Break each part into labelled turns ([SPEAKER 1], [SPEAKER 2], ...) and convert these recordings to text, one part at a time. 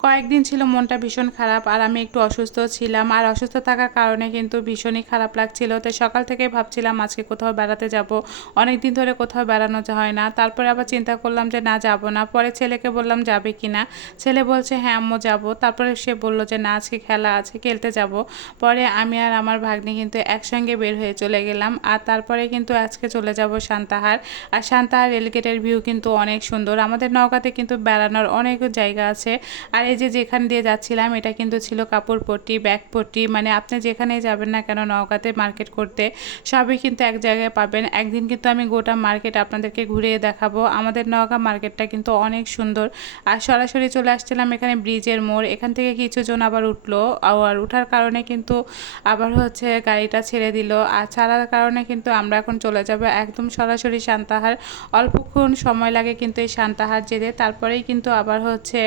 [SPEAKER 1] কয়েকদিন ছিল মনটা ভীষণ খারাপ আর আমি একটু অসুস্থ ছিলাম আর অসুস্থ থাকার কারণে কিন্তু ভীষণই খারাপ লাগছিল। তো সকাল থেকে ভাবছিলাম আজকে কোথাও বেড়াতে যাব। অনেক দিন ধরে কোথাও বেড়ানো হয় না। তারপরে আবার চিন্তা করলাম যে না, যাব না। পরে ছেলেকে বললাম, যাবে কি না? ছেলে বলছে হ্যাঁ আম্মু, যাব। তারপরে সে বলল যে, না, আজকে খেলা আছে, খেলতে যাব। পরে আমি আর আমার ভাগ্নি কিন্তু একসঙ্গে বের হয়ে চলে গেলাম। আর তারপরে কিন্তু আজকে চলে যাব সান্তাহার। আর সান্তাহার রেলগেটের ভিউ কিন্তু অনেক সুন্দর। আমাদের নৌকাতে কিন্তু বেড়ানোর অনেক জায়গা আছে। আর এই যে যেখান দিয়ে যাচ্ছিলাম, এটা কিন্তু ছিল কাপড় পট্টি ব্যাগ পট্টি মানে আপনি যেখানেই যাবেন না কেন নওগাঁতে মার্কেট করতে, সবই কিন্তু এক জায়গায় পাবেন। একদিন কিন্তু আমি গোটা মার্কেট আপনাদেরকে ঘুরিয়ে দেখাবো। আমাদের নওগাঁ মার্কেটটা কিন্তু অনেক সুন্দর। আর সরাসরি চলে আসছিলাম এখানে ব্রিজের মোড়। এখান থেকে কিছুজন আবার উঠল। আর উঠার কারণে কিন্তু আবার হচ্ছে গাড়িটা ছেড়ে দিল। আর ছাড়ার কারণে কিন্তু আমরা এখন চলে যাব একদম সরাসরি সান্তাহার। অল্পক্ষণ সময় লাগে কিন্তু এই সান্তাহার যেতে। তারপরেই কিন্তু আবার হচ্ছে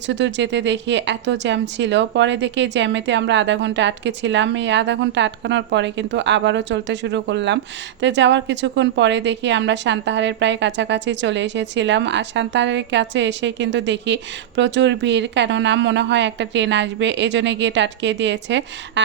[SPEAKER 1] কিছু দূর যেতে দেখি এত জ্যাম ছিল। পরে দেখি জ্যামেতে আমরা আধা ঘণ্টা আটকে ছিলাম এই আধা ঘণ্টা আটকানোর পরে কিন্তু আবারও চলতে শুরু করলাম। তো যাওয়ার কিছুক্ষণ পরে দেখি আমরা সান্তাহারের প্রায় কাছাকাছি চলে এসেছিলাম। আর সান্তাহারের কাছে এসে কিন্তু দেখি প্রচুর ভিড়, কেননা মনে হয় একটা ট্রেন আসবে। এই জন্যে গেট আটকে দিয়েছে।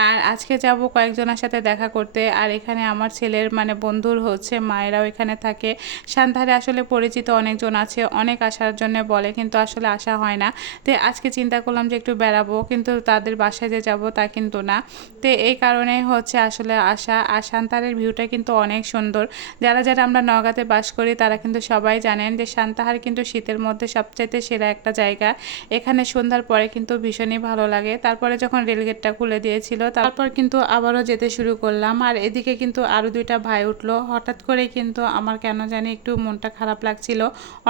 [SPEAKER 1] আর আজকে যাব কয়েকজনের সাথে দেখা করতে। আর এখানে আমার ছেলের মানে বন্ধুর হচ্ছে, মায়েরাও এখানে থাকে। সান্তাহারে আসলে পরিচিত অনেকজন আছে, অনেক আসার জন্য বলে, কিন্তু আসলে আসা হয় না। তো আজকে চিন্তা করলাম যে একটু বেড়াবো, কিন্তু তাদের বাসায় যে যাব তা কিন্তু না। তো এই কারণে হচ্ছে আসলে আসা আর সান্তাহারের ভিউটা কিন্তু অনেক সুন্দর। যারা যারা আমরা নগাতে বাস করি, তারা কিন্তু সবাই জানেন যে সান্তাহার কিন্তু শীতের মধ্যে সবচাইতে সেরা একটা জায়গা। এখানে সন্ধ্যার পরে কিন্তু ভীষণই ভালো লাগে। তারপরে যখন রেলগেটটা খুলে দিয়েছিল, তারপর কিন্তু আবারও যেতে শুরু করলাম। আর এদিকে কিন্তু আরও দুইটা ভাই উঠল। হঠাৎ করে কিন্তু আমার কেন জানি একটু মনটা খারাপ লাগছিল।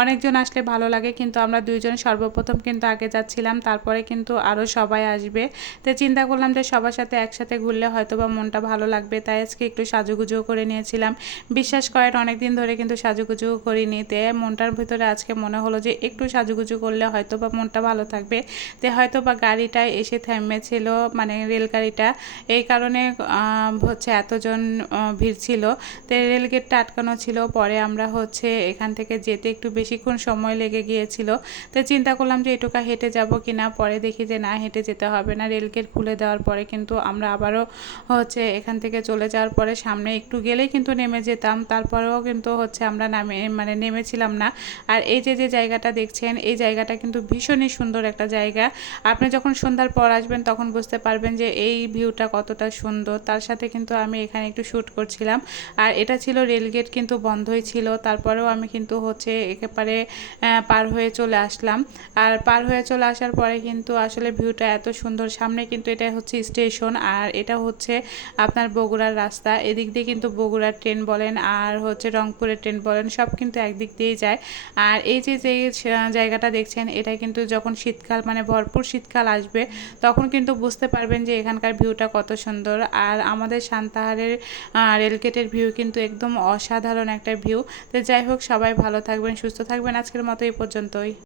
[SPEAKER 1] অনেকজন আসলে ভালো লাগে, কিন্তু আমরা দুইজন সর্বপ্রথম কিন্তু আগে যাচ্ছিলাম তারপরে কিন্তু আরও সবাই আসবে। তো চিন্তা করলাম যে সবার সাথে একসাথে ঘুরলে হয়তো বা মনটা ভালো লাগবে, তাই আজকে একটু সাজুগুজু করে নিয়েছিলাম। বিশ্বাস করেন অনেক দিন ধরে কিন্তু সাজুগুজু করিনি, তে মনটার ভিতরে আজকে মনে হলো যে একটু সাজুগুজু করলে হয়তো বা মনটা ভালো থাকবে। তে হয়তো বা গাড়িটা এসে থেমেছিল মানে রেলগাড়িটা, এই কারণে হচ্ছে এতজন ভিড় ছিল। তো রেলগেটটা আটকানো ছিল, পরে আমরা হচ্ছে এখান থেকে যেতে একটু বেশিক্ষণ সময় লেগে গিয়েছিল। তো চিন্তা করলাম যে এটুকা হেঁটে যাব কি না, পরে দেখি যে না, হেঁটে যেতে হবে না। রেলগেট খুলে দেওয়ার পরে কিন্তু আমরা আবারও হচ্ছে এখান থেকে চলে যাওয়ার পরে সামনে একটু গেলেই কিন্তু নেমে যেতাম। তারপরেও কিন্তু হচ্ছে আমরা নামে মানে নেমেছিলাম না। আর এই যে যে জায়গাটা দেখছেন, এই জায়গাটা কিন্তু ভীষণই সুন্দর একটা জায়গা। আপনি যখন সন্ধ্যার পর আসবেন তখন বুঝতে পারবেন যে এই ভিউটা কতটা সুন্দর। তার সাথে কিন্তু আমি এখানে একটু শ্যুট করছিলাম। আর এটা ছিল রেলগেট কিন্তু বন্ধই ছিল। তারপরেও আমি কিন্তু হচ্ছে একেবারে পার হয়ে চলে আসলাম। আর পার হয়ে চলে আসার পরে কিন্তু আসলে ভিউটা এত সুন্দর। সামনে কিন্তু এটা হচ্ছে স্টেশন আর এটা হচ্ছে আপনার বগুড়ার রাস্তা। এদিক দিয়ে কিন্তু বগুড়ার ট্রেন বলেন আর হচ্ছে রংপুরের ট্রেন বলেন, সব কিন্তু একদিক দিয়েই যায়। আর এই যে যে জায়গাটা দেখছেন, এটা কিন্তু যখন শীতকাল মানে ভরপুর শীতকাল আসবে, তখন কিন্তু বুঝতে পারবেন যে এখানকার ভিউটা কত সুন্দর। আর আমাদের সান্তাহারের রেলগেটের ভিউ কিন্তু একদম অসাধারণ একটা ভিউ। তো যাই হোক, সবাই ভালো থাকবেন, সুস্থ থাকবেন। আজকের মতো এই পর্যন্তই।